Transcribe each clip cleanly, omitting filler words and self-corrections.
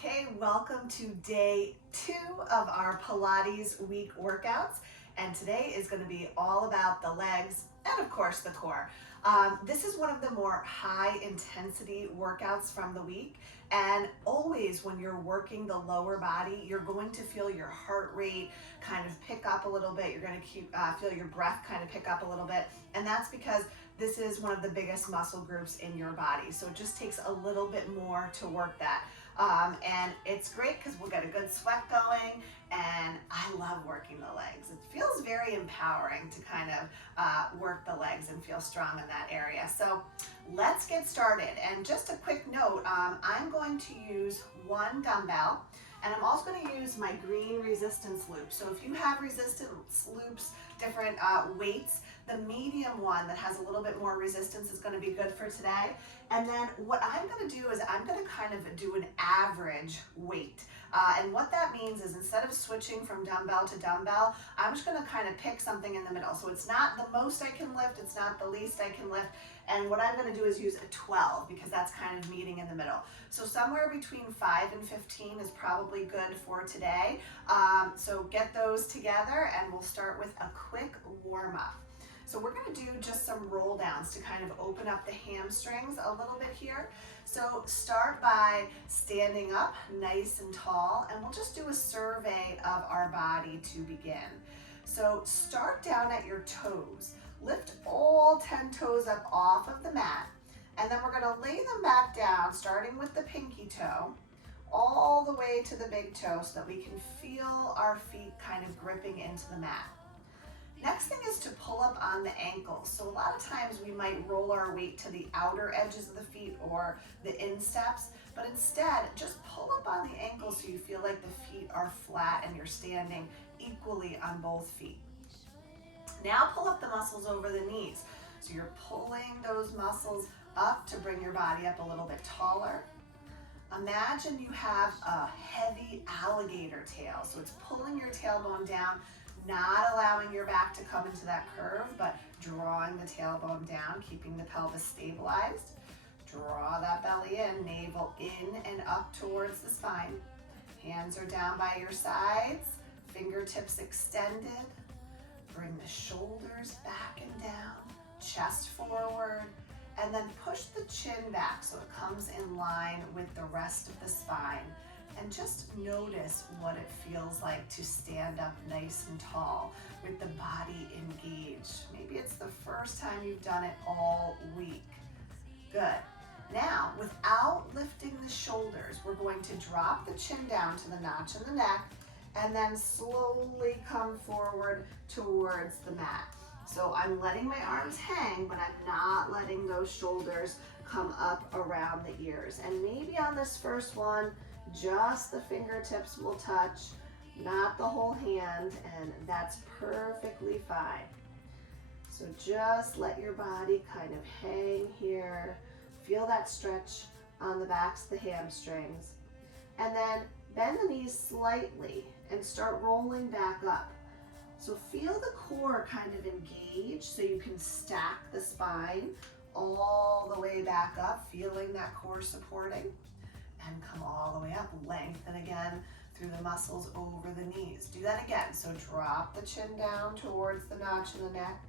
Okay, welcome to day 2 of our Pilates week workouts. And today is going to be all about the legs and of course the core. This is one of the more high intensity workouts from the week. And always when you're working the lower body, you're going to feel your heart rate kind of pick up a little bit. You're going to feel your breath kind of pick up a little bit. And that's because this is one of the biggest muscle groups in your body. So it just takes a little bit more to work that. And it's great because we'll get a good sweat going, and I love working the legs. It feels very empowering to kind of work the legs and feel strong in that area. So let's get started. And just a quick note, I'm going to use one dumbbell, and I'm also going to use my green resistance loop. So if you have resistance loops, different weights, the medium one that has a little bit more resistance is going to be good for today. And then what I'm going to do is I'm going to kind of do an average weight. And what that means is instead of switching from dumbbell to dumbbell, I'm just going to kind of pick something in the middle. So it's not the most I can lift, it's not the least I can lift. And what I'm going to do is use a 12 because that's kind of meeting in the middle. So somewhere between 5 and 15 is probably good for today. So get those together and we'll start with a quick warm up. So we're going to do just some roll downs to kind of open up the hamstrings a little bit here. So start by standing up nice and tall, and we'll just do a survey of our body to begin. So start down at your toes. Lift all 10 toes up off of the mat, and then we're going to lay them back down, starting with the pinky toe, all the way to the big toe so that we can feel our feet kind of gripping into the mat. Next thing is to pull up on the ankles. So a lot of times we might roll our weight to the outer edges of the feet or the insteps, but instead just pull up on the ankles so you feel like the feet are flat and you're standing equally on both feet. Now pull up the muscles over the knees. So you're pulling those muscles up to bring your body up a little bit taller. Imagine you have a heavy alligator tail. So it's pulling your tailbone down, not allowing your back to come into that curve, but drawing the tailbone down, keeping the pelvis stabilized. Draw that belly in, navel in and up towards the spine. Hands are down by your sides, fingertips extended. Bring the shoulders back and down, chest forward, and then push the chin back so it comes in line with the rest of the spine. And just notice what it feels like to stand up nice and tall with the body engaged. Maybe it's the first time you've done it all week. Good. Now, without lifting the shoulders, we're going to drop the chin down to the notch in the neck and then slowly come forward towards the mat. So I'm letting my arms hang, but I'm not letting those shoulders come up around the ears. And maybe on this first one, just the fingertips will touch, not the whole hand, and that's perfectly fine. So just let your body kind of hang here. Feel that stretch on the backs of the hamstrings. And then bend the knees slightly and start rolling back up. So feel the core kind of engage so you can stack the spine all the way back up, feeling that core supporting. And come all the way up, lengthen again through the muscles over the knees. Do that again. So drop the chin down towards the notch in the neck.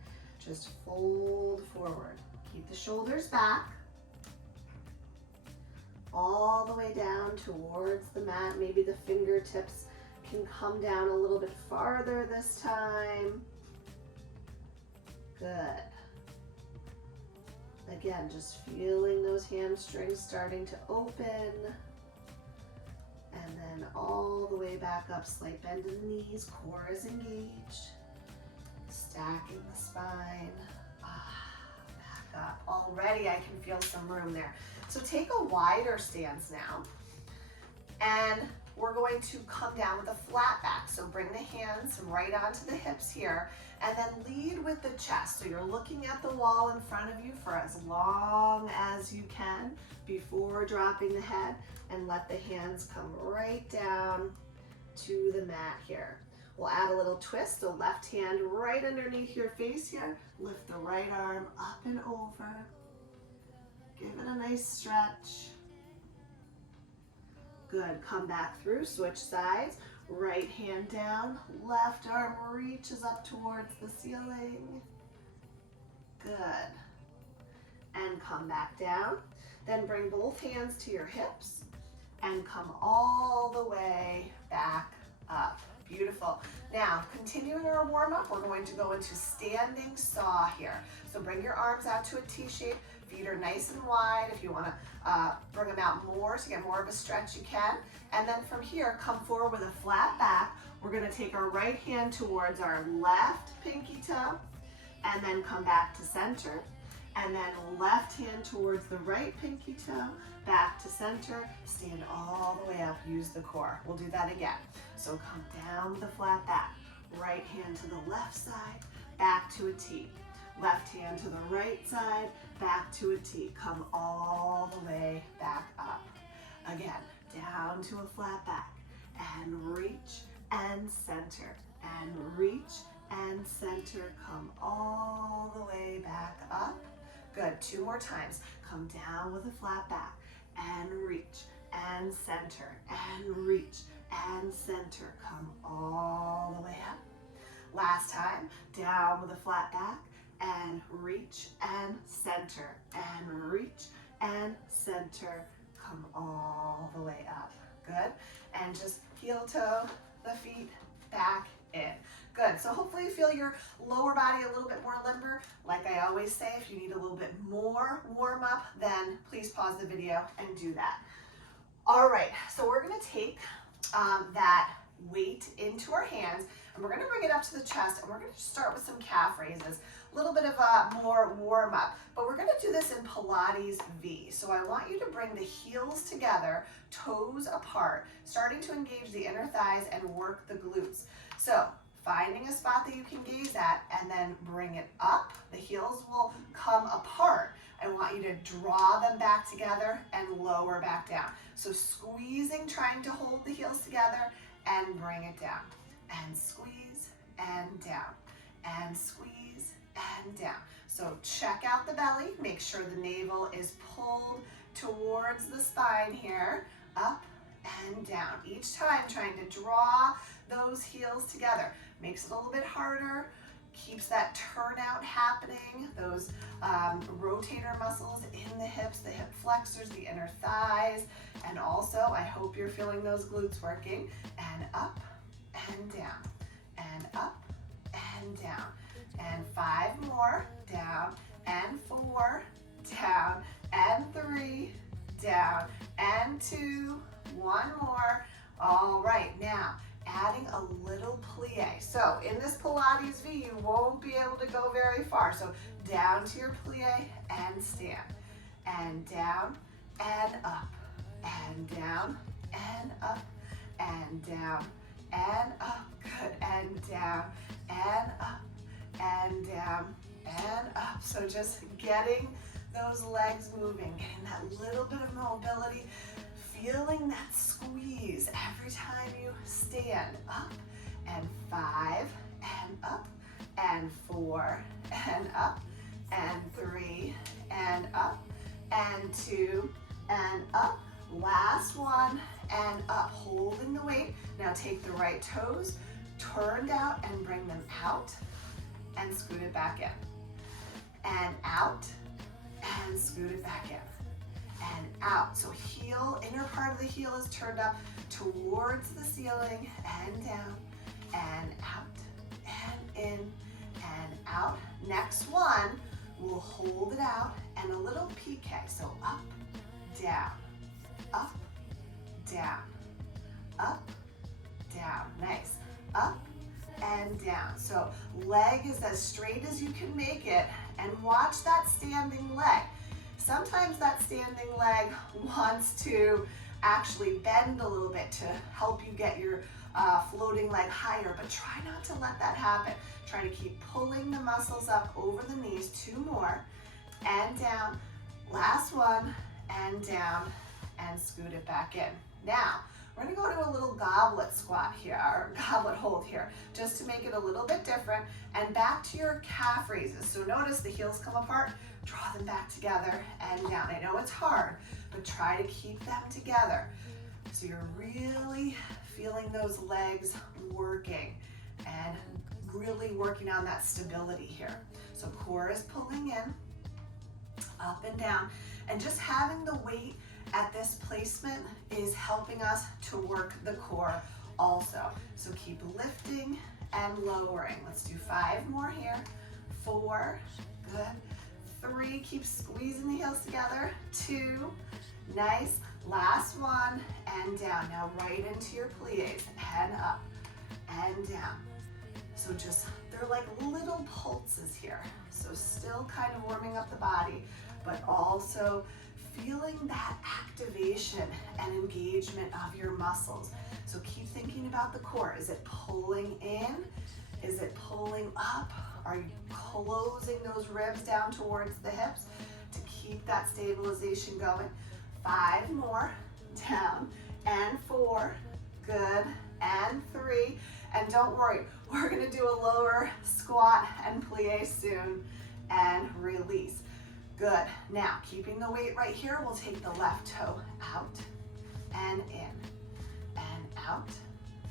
Just fold forward. Keep the shoulders back. All the way down towards the mat. Maybe the fingertips can come down a little bit farther this time. Good. Again, just feeling those hamstrings starting to open. And then all the way back up, slight bend in the knees, core is engaged. Stacking the spine. Back up. Already I can feel some room there. So take a wider stance now. And we're going to come down with a flat back. So bring the hands right onto the hips here and then lead with the chest. So you're looking at the wall in front of you for as long as you can before dropping the head, and let the hands come right down to the mat here. We'll add a little twist, the left hand right underneath your face here. Lift the right arm up and over. Give it a nice stretch. Good, come back through, switch sides. Right hand down, left arm reaches up towards the ceiling. Good. And come back down. Then bring both hands to your hips and come all the way back up. Beautiful. Now, continuing our warm-up, we're going to go into standing saw here. So bring your arms out to a T shape. Feet are nice and wide. If you want to bring them out more to get more of a stretch, you can. And then from here, come forward with a flat back. We're going to take our right hand towards our left pinky toe, and then come back to center. And then left hand towards the right pinky toe, back to center, stand all the way up, use the core. We'll do that again. So come down with a flat back, right hand to the left side, back to a T. Left hand to the right side, back to a T. Come all the way back up. Again, down to a flat back, and reach and center, and reach and center. Come all the way back up. Good, 2 more times. Come down with a flat back and reach and center and reach and center. Come all the way up. Last time, down with a flat back and reach and center and reach and center. Come all the way up. Good. And just heel toe the feet back in. Good, so hopefully you feel your lower body a little bit more limber. Like I always say, if you need a little bit more warm up, then please pause the video and do that. All right, so we're gonna take that weight into our hands, and we're gonna bring it up to the chest, and we're gonna start with some calf raises. A little bit of a more warm up, but we're gonna do this in Pilates V. So I want you to bring the heels together, toes apart, starting to engage the inner thighs and work the glutes. So finding a spot that you can gaze at and then bring it up. The heels will come apart. I want you to draw them back together and lower back down. So squeezing, trying to hold the heels together and bring it down. And squeeze and down. And squeeze and down. So check out the belly. Make sure the navel is pulled towards the spine here. Up and down. Each time trying to draw those heels together. Makes it a little bit harder, keeps that turnout happening, those rotator muscles in the hips, the hip flexors, the inner thighs, and also I hope you're feeling those glutes working. And up and down, and up and down, and 5 more, down, and 4, down, and 3, down, and 2, 1 more. All right, now adding a little plie. So in this Pilates V, you won't be able to go very far. So down to your plie and stand. And down and up. And down and up. And down and up. Good. And down and up. And down and up. So just getting those legs moving, getting that little bit of mobility, feeling that squeeze every time you stand. Up and 5 and up and 4 and up and 3 and up and 2 and up. Last one and up, holding the weight. Now take the right toes, turned out, and bring them out and scoot it back in. And out and scoot it back in. And out. So heel, inner part of the heel is turned up towards the ceiling and down and out and in and out. Next one, we'll hold it out and a little PK. So up, down, up, down, up, down. Nice. Up and down. So leg is as straight as you can make it, and watch that standing leg. Sometimes that standing leg wants to actually bend a little bit to help you get your floating leg higher, but try not to let that happen. Try to keep pulling the muscles up over the knees. 2 more, and down. Last one, and down, and scoot it back in. Now, we're gonna go to a little goblet squat here, or goblet hold here, just to make it a little bit different, and back to your calf raises. So notice the heels come apart, draw them back together and down. I know it's hard, but try to keep them together. So you're really feeling those legs working and really working on that stability here. So core is pulling in, up and down, and just having the weight at this placement is helping us to work the core also. So keep lifting and lowering. Let's do 5 more here. 4, good. 3, keep squeezing the heels together. 2, nice. Last one, and down. Now right into your plies, and up, and down. So just, they're like little pulses here. So still kind of warming up the body, but also feeling that activation and engagement of your muscles. So keep thinking about the core. Is it pulling in? Is it pulling up? Are you closing those ribs down towards the hips to keep that stabilization going? 5 more, down, and 4, good, and 3, and don't worry, we're gonna do a lower squat and plie soon, and release. Good, now keeping the weight right here, we'll take the left toe out, and in, and out,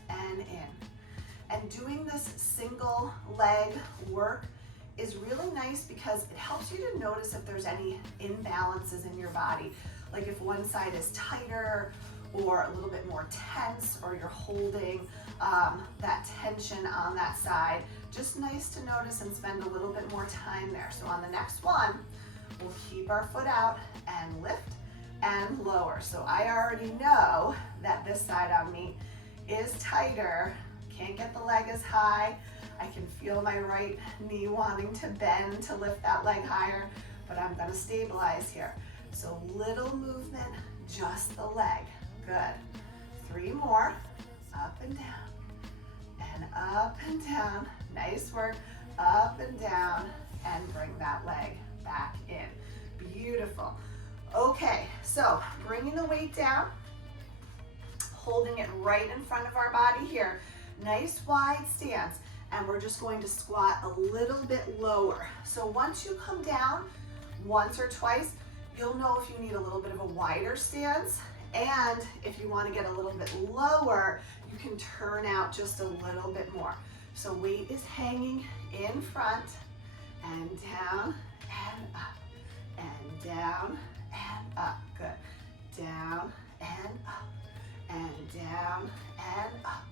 and in. And doing this single leg work is really nice because it helps you to notice if there's any imbalances in your body. Like if one side is tighter or a little bit more tense, or you're holding that tension on that side. Just nice to notice and spend a little bit more time there. So on the next one, we'll keep our foot out and lift and lower. So I already know that this side on me is tighter. Can't get the leg as high. I can feel my right knee wanting to bend to lift that leg higher, but I'm gonna stabilize here. So little movement, just the leg. Good. 3 more. Up and down. And up and down. Nice work. Up and down. And bring that leg back in. Beautiful. Okay, so bringing the weight down. Holding it right in front of our body here. Nice wide stance. And we're just going to squat a little bit lower. So once you come down, once or twice, you'll know if you need a little bit of a wider stance, and if you want to get a little bit lower, you can turn out just a little bit more. So weight is hanging in front, and down, and up, and down, and up. Good. Down, and up, and down, and up.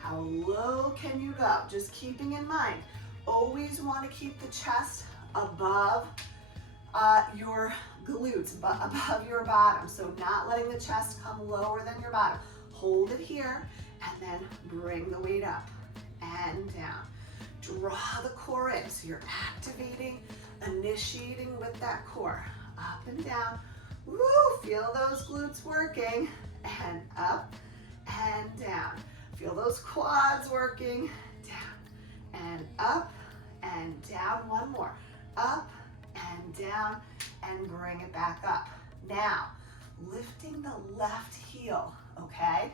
How low can you go? Just keeping in mind, always want to keep the chest above your glutes, above your bottom. So not letting the chest come lower than your bottom. Hold it here and then bring the weight up and down. Draw the core in. So you're activating, initiating with that core. Up and down. Woo, feel those glutes working. And up and down. Feel those quads working. Down and up and down. One more. Up and down, and bring it back up. Now, lifting the left heel, okay?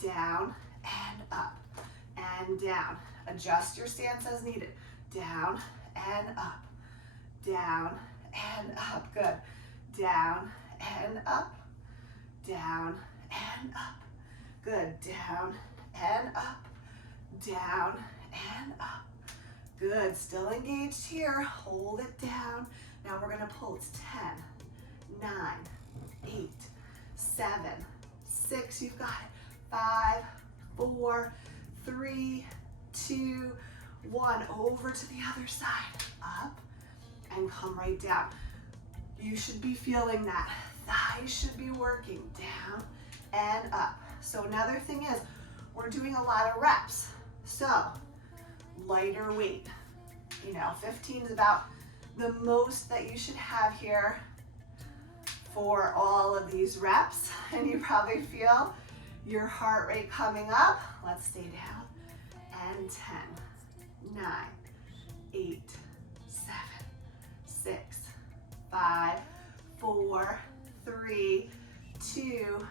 Down and up and down. Adjust your stance as needed. Down and up, down and up. Good. Down and up, down and up. Good. Down and up, down and up. Good, still engaged here. Hold it down. Now we're gonna pull. It's 10, 9, 8, 7, 6. You've got it. 5, 4, 3, 2, 1. Over to the other side. Up and come right down. You should be feeling that. Thighs should be working. Down and up. So another thing is, we're doing a lot of reps. So lighter weight. 15 is about the most that you should have here for all of these reps. And you probably feel your heart rate coming up. Let's stay down. And 10, 9, 8, 7, 6, 5, 4, 3, 2,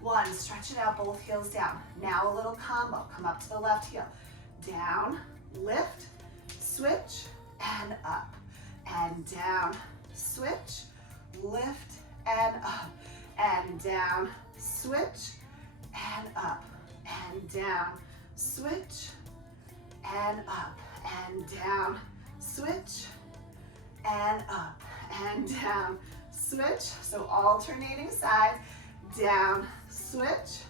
1. Stretch it out, both heels down. Now a little combo. Come up to the left heel. Down, lift, switch, and up. And down, switch, lift, and up. And down, switch, and up and down. Switch and up and down. Switch and up and down. Switch, so alternating sides. Down, switch,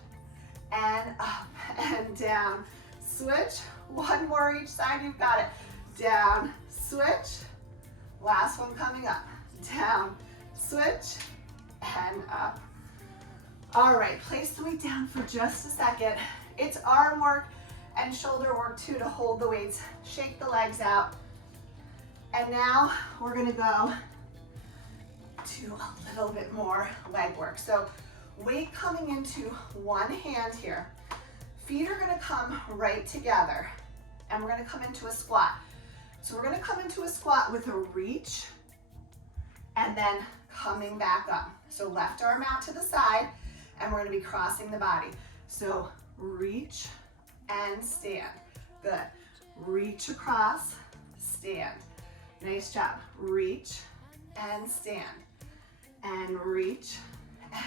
and up and down. Switch, one more each side, you've got it. Down, switch, last one coming up. Down, switch, and up. All right, place the weight down for just a second. It's arm work and shoulder work too to hold the weights. Shake the legs out. And now we're gonna go to a little bit more leg work. So weight coming into one hand here. Feet are gonna come right together and we're gonna come into a squat. So we're gonna come into a squat with a reach and then coming back up. So left arm out to the side and we're gonna be crossing the body. So reach and stand. Good. Reach across, stand. Nice job. Reach and stand. And reach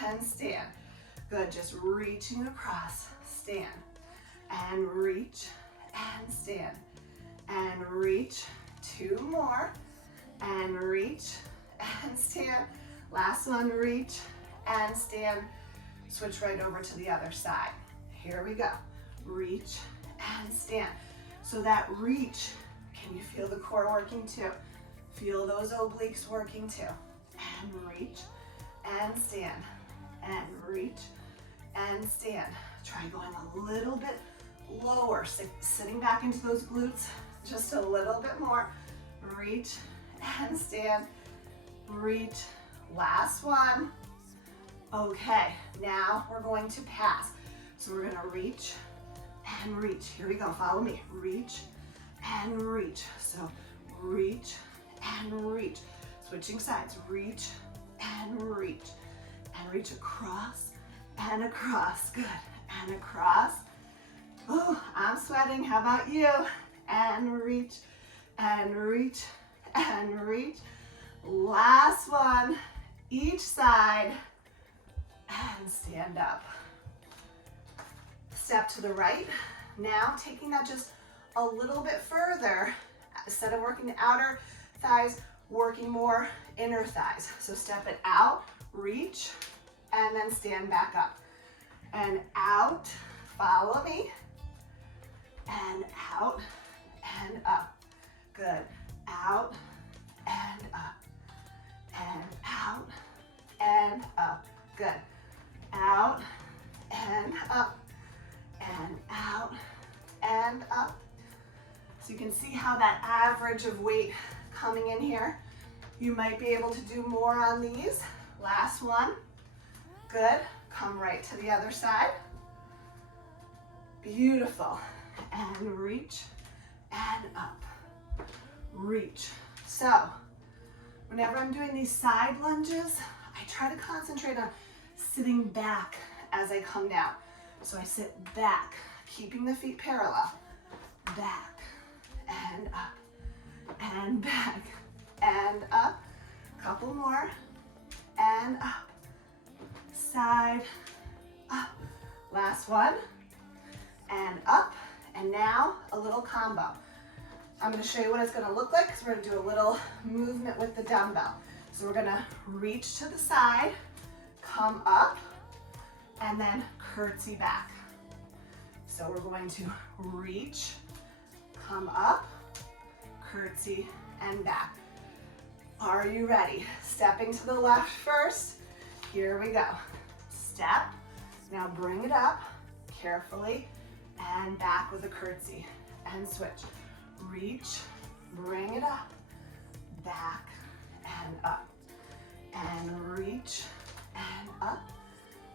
and stand. Good. Just reaching across, stand. And reach and stand. And reach. Two more. And reach and stand. Last one, reach and stand. Switch right over to the other side. Here we go. Reach and stand. So that reach, can you feel the core working too? Feel those obliques working too. And reach and stand. And reach and stand. Try going a little bit lower, sitting back into those glutes just a little bit more. Reach and stand. Reach. Last one. Okay, now we're going to pass. So we're gonna reach and reach. Here we go, follow me. Reach and reach. So reach and reach. Switching sides, reach and reach. And reach across and across. Good, and across. Oh, I'm sweating, how about you? And reach and reach and reach. Last one, each side. And stand up. Step to the right. Now taking that just a little bit further. Instead of working the outer thighs, working more inner thighs. So step it out, reach, and then stand back up. And out, follow me. And out and up. Good. Out and up. And out and up. Good. Out and up and out and up. So you can see how that average of weight coming in here. You might be able to do more on these. Last one. Good. Come right to the other side. Beautiful. And reach and up. Reach. So whenever I'm doing these side lunges, I try to concentrate on sitting back as I come down. So I sit back, keeping the feet parallel. Back and up and back and up. Couple more and up. Side, up. Last one and up. And now a little combo. I'm going to show you what it's going to look like because we're going to do a little movement with the dumbbell. So we're going to reach to the side, come up, and then curtsy back. So we're going to reach, come up, curtsy, and back. Are you ready? Stepping to the left first. Here we go. Step. Now bring it up carefully and back with a curtsy and switch. Reach, bring it up, back and up, and reach and up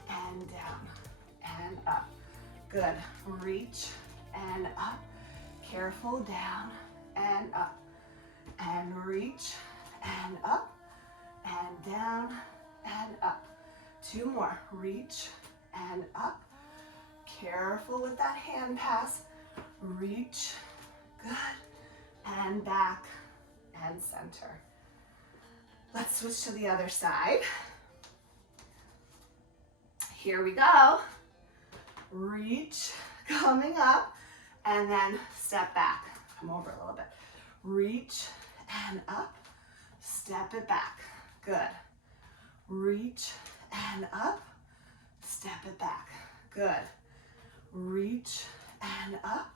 and down and up. Good. Reach and up, careful, down and up, and reach and up and down and up. Two more. Reach and up, careful with that hand pass. Reach, good, and back and center. Let's switch to the other side. Here we go. reach, coming up, and then step back. Come over a little bit. Reach and up, step it back. Good. Reach and up, step it back. Good. Reach and up,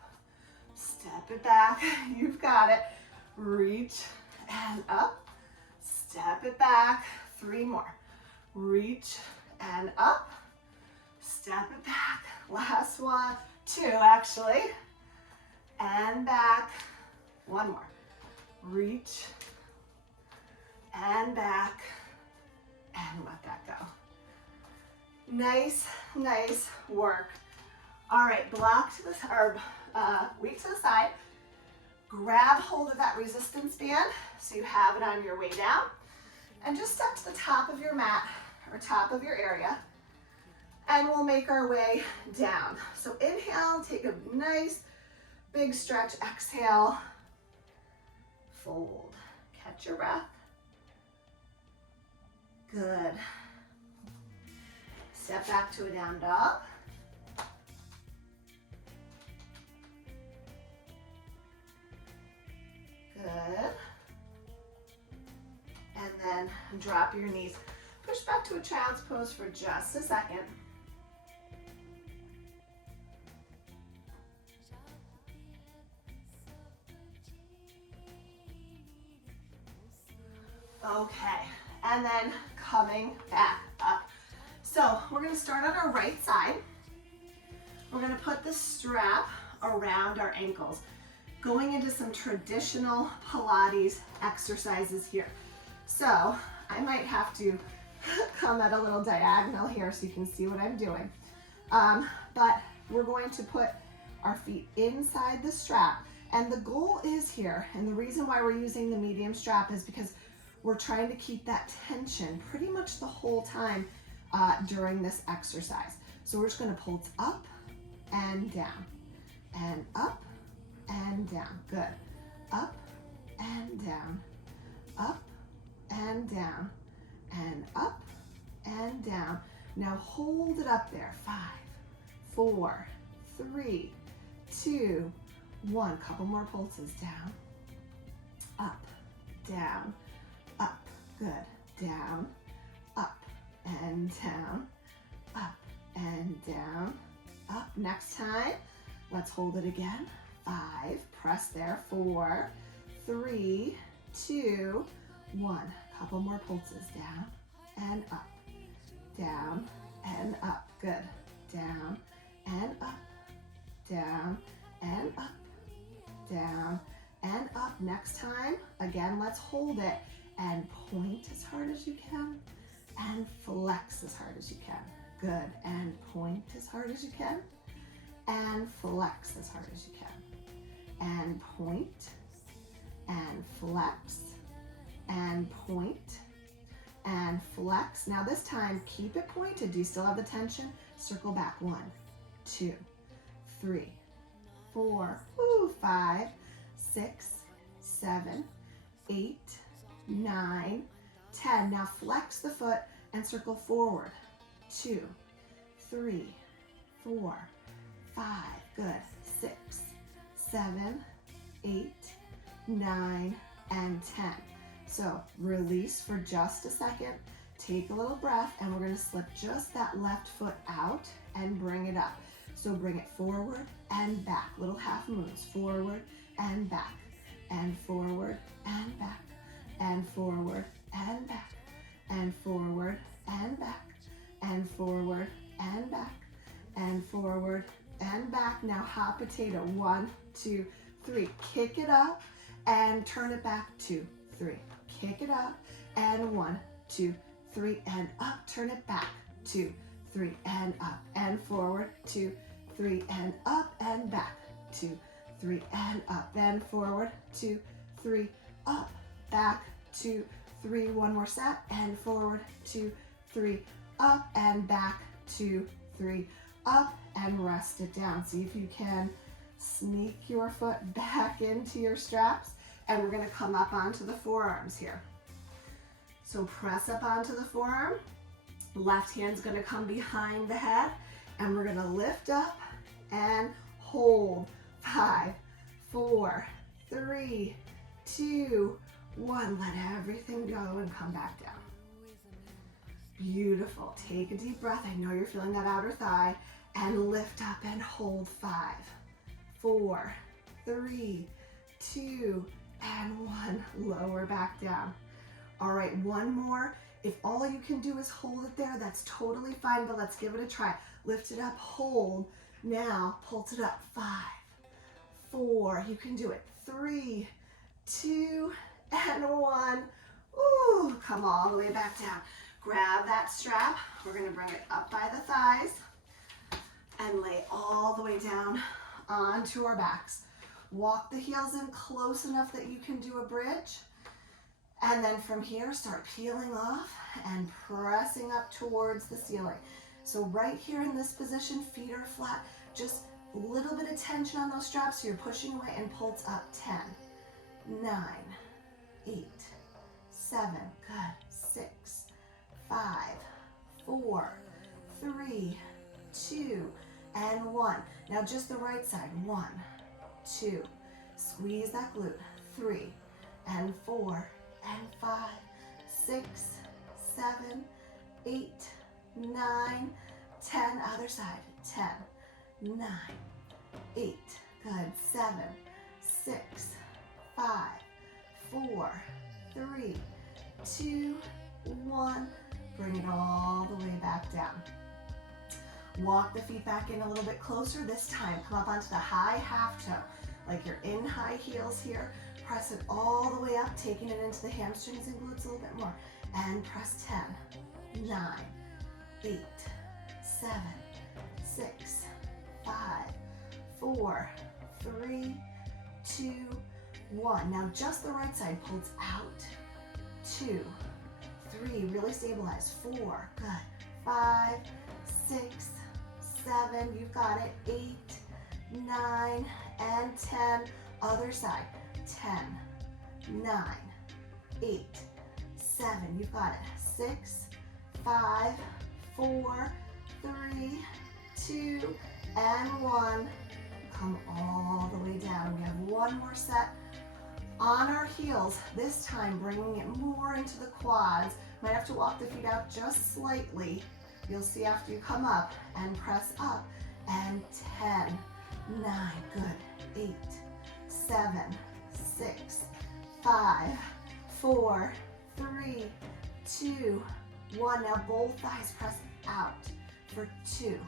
step it back. You've got it. Reach and up, step it back. 3 more. Reach and up, step it back. Last one, 2 actually. And back. 1 more. Reach and back and let that go. Nice, nice work. All right, block to the, or weight to the side. Grab hold of that resistance band so you have it on your way down. And just step to the top of your mat or top of your area. And we'll make our way down. So inhale, take a nice big stretch. Exhale, fold. Catch your breath. Good. Step back to a down dog. Good. And then drop your knees. Push back to a child's pose for just a second. Okay, and then coming back up. So we're gonna start on our right side. We're gonna put the strap around our ankles, going into some traditional Pilates exercises here. So I might have to come at a little diagonal here so you can see what I'm doing. But we're going to put our feet inside the strap. And the goal is here, and the reason why we're using the medium strap is because we're trying to keep that tension pretty much the whole time during this exercise. So we're just gonna pulse up and down, and up and down. Good. Up and down, up and down, and up and down. Now hold it up there. 5, 4, 3, 2, 1. Couple more pulses. Down, up, down, up. Good. Down, up and down, up and down, up. Next time, let's hold it again. 5, press there. 4, 3, 2, 1. Couple more pulses. Down and up, down and up. Good. Down and up, down and up, down and up. Next time, again, let's hold it and point as hard as you can and flex as hard as you can. Good. And point as hard as you can and flex as hard as you can. And point and flex and point and flex. Now this time, keep it pointed. Do you still have the tension? Circle back. 1, 2, 3, 4, 5, 6, 7, 8, 9, 10. Now flex the foot and circle forward. 2, 3, 4, 5. Good. 6, 7, 8, 9, and 10. So release for just a second. Take a little breath, and we're going to slip just that left foot out and bring it up. So bring it forward and back. Little half moves. Forward and back, and forward and back, and forward and back, and forward and back, and forward and back, and forward and back. Now hot potato. 1, 2, 3. Kick it up and turn it back. 2, 3. Kick it up and 1, 2, 3, and up. Turn it back. 2, 3, and up and forward. 2, 3, and up and back. 2, 3, and up and forward. 2, 3, up, back. 2, 3. One more set and forward. 2, 3, up and back. 2, 3, up, and rest it down. See if you can sneak your foot back into your straps. And we're going to come up onto the forearms here. So press up onto the forearm. Left hand's going to come behind the head, And we're gonna lift up and hold. 5, 4, 3, 2, 1. Let everything go and come back down. Beautiful. Take a deep breath. I know you're feeling that outer thigh. And lift up and hold. 5, 4, 3, 2, and 1. Lower back down. All right, one more. If all you can do is hold it there, that's totally fine, but let's give it a try. Lift it up, hold. Now, pulse it up. 5, 4, you can do it. 3, 2, and 1. Ooh, come all the way back down. Grab that strap. We're gonna bring it up by the thighs and lay all the way down onto our backs. Walk the heels in close enough that you can do a bridge. And then from here, start peeling off and pressing up towards the ceiling. So right here in this position, feet are flat. Just a little bit of tension on those straps so you're pushing away, and pulse up. 10, 9, 8, 7, good. 6, 5, 4, 3, 2, and 1. Now just the right side. 1, 2, squeeze that glute. 3, and 4, and 5, 6, 7, 8, 9, 10. Other side. 10, 9, 8, good. 7, 6, 5, 4, 3, 2, 1. Bring it all the way back down. Walk the feet back in a little bit closer. This time, come up onto the high half toe, like you're in high heels here. Press it all the way up, taking it into the hamstrings and glutes a little bit more. And press. 10, 9, 8, 7, 6, 5, 4, 3, 2, 1. Now just the right side, pulls out. 2, 3, really stabilize. 4, good. 5, 6, 7, you've got it. 8, 9, and 10. Other side. 10, 9, 8, 7, you've got it. 6, 5, 4, 3, 2, and 1. Come all the way down. We have one more set on our heels, this time bringing it more into the quads. Might have to walk the feet out just slightly. You'll see after you come up, and press up. And 10, 9, good. 8, 7, 6, 5, 4, 3, 2, 1. Now both thighs press out for 2,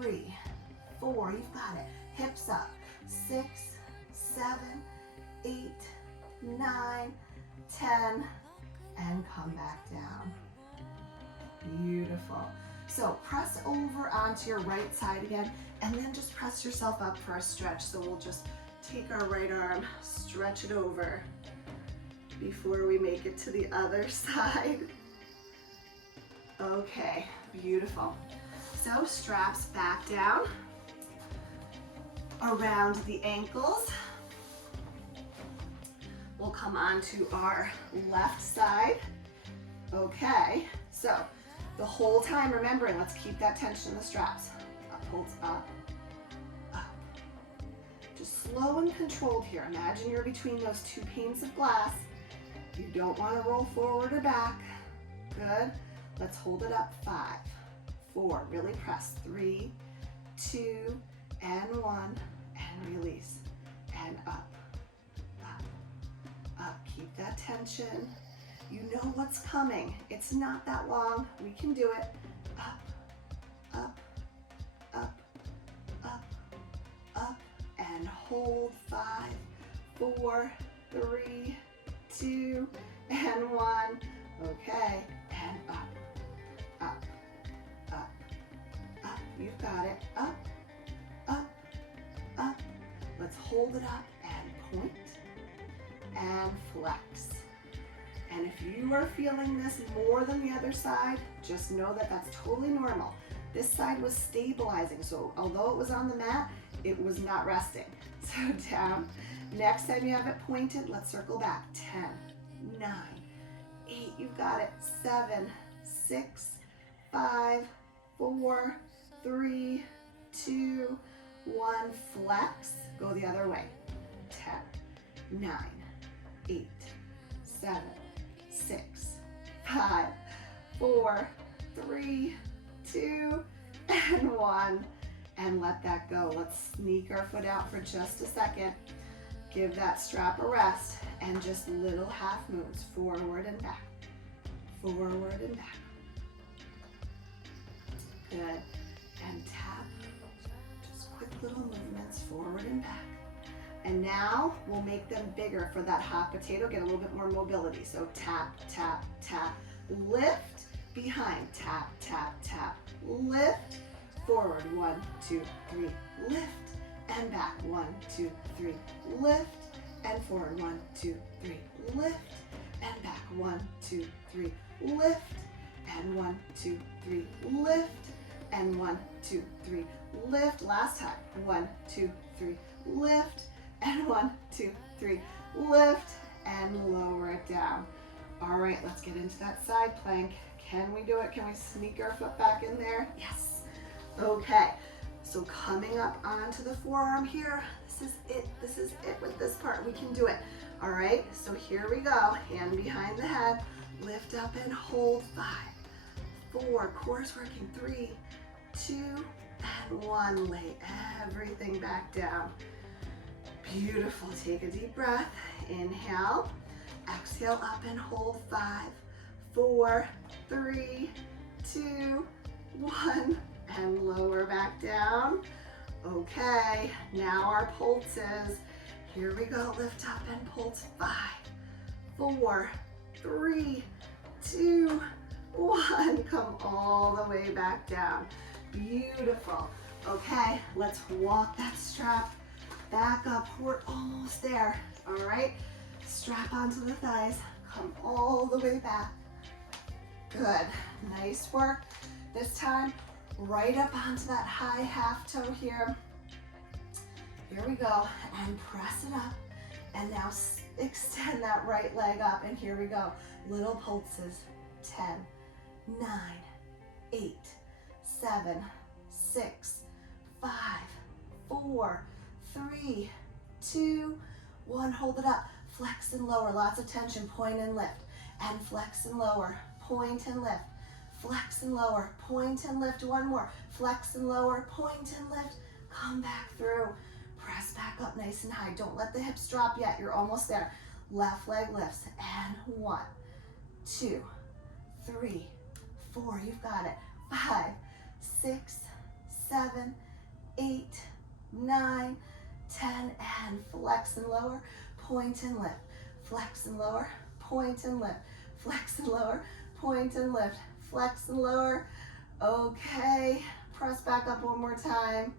3, 4. You've got it. Hips up. 6, 7, 8, 9, 10, and come back down. Beautiful. So press over onto your right side again, and then just press yourself up for a stretch. So we'll just take our right arm, stretch it over before we make it to the other side. Okay, beautiful. So straps back down around the ankles. We'll come onto our left side. Okay, so the whole time remembering, let's keep that tension in the straps. Up, holds up, up. Just slow and controlled here. Imagine you're between those two panes of glass. You don't want to roll forward or back. Good. Let's hold it up. 5, 4, really press. 3, 2, and 1, and release. And up, up, up. Keep that tension. You know what's coming. It's not that long. We can do it. Up, up, up, up, up, and hold. 5, 4, 3, 2, and 1. Okay, and up, up, up, up. You've got it. Up, up, up. Let's hold it up and point and flex. And if you are feeling this more than the other side, just know that that's totally normal. This side was stabilizing, so although it was on the mat, it was not resting. So down. Next time you have it pointed, let's circle back. 10, 9, 8, you've got it. 7, 6, 5, 4, 3, 2, 1. Flex. Go the other way. 10, 9, 8, 7, 6, 5, 4, 3, 2, and 1. And let that go. Let's sneak our foot out for just a second. Give that strap a rest and just little half moves forward and back. Forward and back. Good. And tap. Just quick little movements forward and back. And now we'll make them bigger for that hot potato. Get a little bit more mobility. So tap, tap, tap. Lift, behind. Tap, tap, tap. Lift, forward. 1, 2, 3. Lift and back. 1, 2, 3. Lift and forward. 1, 2, 3. Lift and back. 1, 2, 3. Lift and 1, 2, 3. Lift and 1, 2, 3. Lift. Last time. 1, 2, 3. Lift and 1, 2, 3. Lift and lower it down. All right, let's get into that side plank. Can we do it? Can we sneak our foot back in there? Yes. Okay. So coming up onto the forearm here. This is it. This is it with this part. We can do it. All right. So here we go. Hand behind the head. Lift up and hold. 5, 4. Core's working. 3, 2, and 1. Lay everything back down. Beautiful. Take a deep breath. Inhale. Exhale up and hold. 5, 4, 3, 2, 1. And lower back down. Okay. Now our pulses. Here we go. Lift up and pulse. 5, 4, 3, 2, 1. Come all the way back down. Beautiful. Okay. Let's walk that strap back up. We're almost there. All right. Strap onto the thighs. Come all the way back. Good. Nice work. This time, right up onto that high half toe here. Here we go. And press it up. And now extend that right leg up. And here we go. Little pulses. 10, 9, 8, 7, 6, 5, 4, 3, 2, 1. Hold it up. Flex and lower. Lots of tension. Point and lift. And flex and lower. Point and lift. Flex and lower. Point and lift. One more. Flex and lower. Point and lift. Come back through. Press back up nice and high. Don't let the hips drop yet. You're almost there. Left leg lifts. And 1, 2, 3, 4. You've got it. 5, 6, 7, 8, 9, 10. And flex and lower. Point and lift. Flex and lower. Point and lift. Flex and lower. Point and lift. Flex and lower. Okay. Press back up one more time.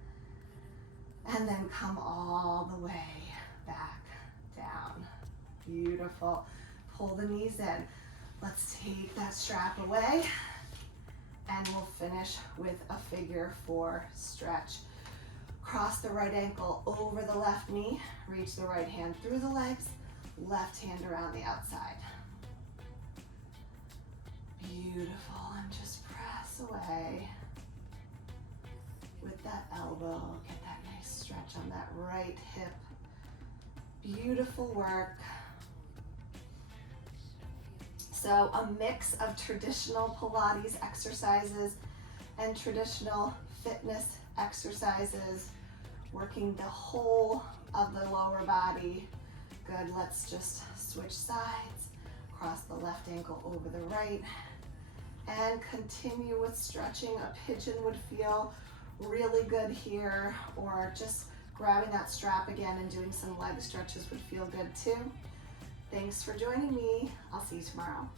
And then come all the way back down. Beautiful. Pull the knees in. Let's take that strap away. And we'll finish with a figure 4 stretch. Cross the right ankle over the left knee. Reach the right hand through the legs. Left hand around the outside. Beautiful. And just press away with that elbow. Get that nice stretch on that right hip. Beautiful work. So a mix of traditional Pilates exercises and traditional fitness exercises, working the whole of the lower body. Good. Let's just switch sides. Cross the left ankle over the right. And continue with stretching. A pigeon would feel really good here, or just grabbing that strap again and doing some leg stretches would feel good too. Thanks for joining me. I'll see you tomorrow.